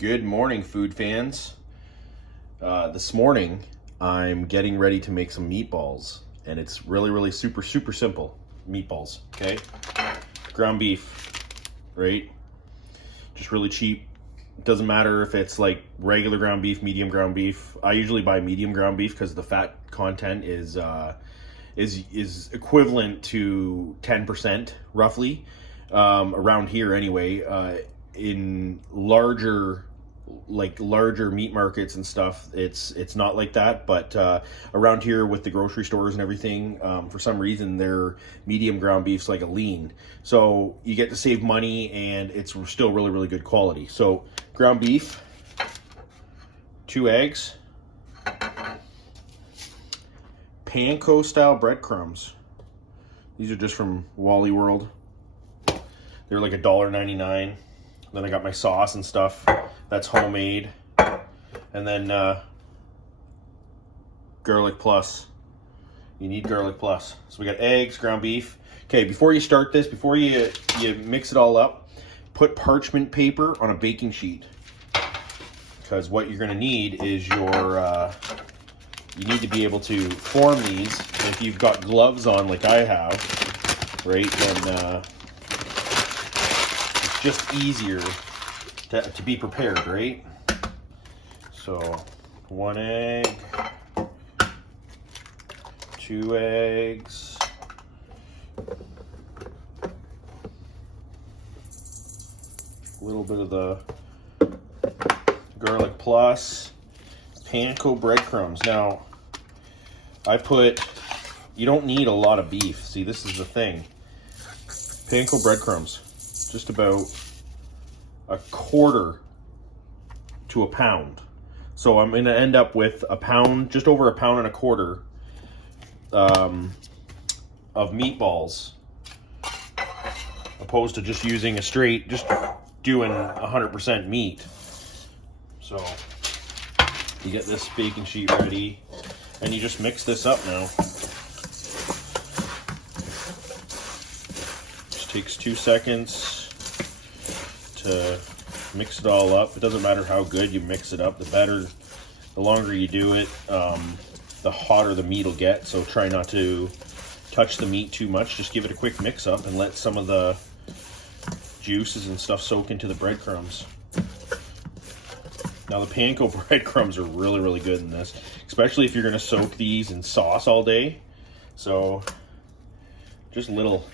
Good morning, food fans. This morning, I'm getting ready to make some meatballs, and it's really super simple. Meatballs, okay? Ground beef, right? Just really cheap. It doesn't matter if it's like regular ground beef, medium ground beef. I usually buy medium ground beef because the fat content is equivalent to 10% roughly, around here anyway. In larger meat markets and stuff, it's not like that, but around here with the grocery stores and everything, for some reason their medium ground beef's like a lean, so you get to save money and it's still really good quality. So ground beef, 2 eggs, Panko style breadcrumbs. These are just from Wally World. They're like $1.99. Then I got my sauce and stuff. That's homemade. And then garlic plus. You need garlic plus. So we got eggs, ground beef. Okay, before you start this, before you mix it all up, put parchment paper on a baking sheet. Because what you're gonna need is you need to be able to form these. And if you've got gloves on like I have, right, then just easier to be prepared, right? So 1 egg, 2 eggs, a little bit of the garlic plus, Panko breadcrumbs. Now you don't need a lot of beef. See, this is the thing. Panko breadcrumbs, just about 1/4 to a pound. So I'm going to end up with a pound, just over 1.25 pounds of meatballs, opposed to just using just doing 100% meat. So you get this baking sheet ready and you just mix this up now. Just takes 2 seconds to mix it all up. It doesn't matter how good you mix it up. The longer you do it, the hotter the meat will get. So try not to touch the meat too much. Just give it a quick mix up and let some of the juices and stuff soak into the breadcrumbs. Now the Panko breadcrumbs are really good in this, especially if you're going to soak these in sauce all day. So just little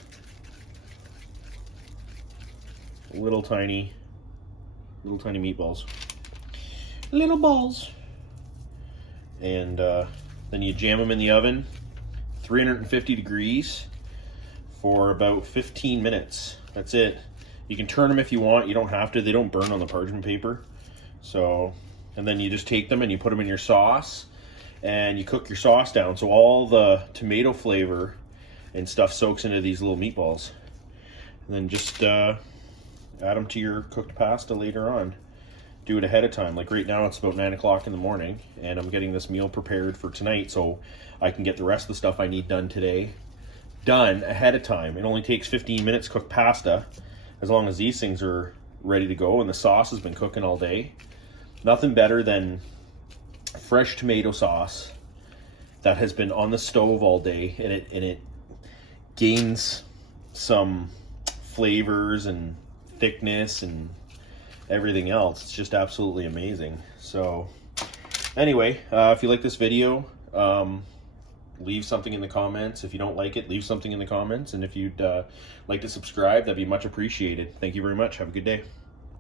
tiny meatballs, little balls, and then you jam them in the oven, 350 degrees for about 15 minutes. That's it. You can turn them if you want. You don't have to. They don't burn on the parchment paper. So, and then you just take them and you put them in your sauce and you cook your sauce down so all the tomato flavor and stuff soaks into these little meatballs, and then just add them to your cooked pasta later on. Do it ahead of time. Like right now it's about 9 o'clock in the morning and I'm getting this meal prepared for tonight so I can get the rest of the stuff I need done today done ahead of time. It only takes 15 minutes cooked pasta, as long as these things are ready to go and the sauce has been cooking all day. Nothing better than fresh tomato sauce that has been on the stove all day, and it gains some flavors and thickness and everything else. It's just absolutely amazing. So anyway, if you like this video, leave something in the comments. If you don't like it, leave something in the comments, and if you'd like to subscribe, that'd be much appreciated. Thank you very much. Have a good day.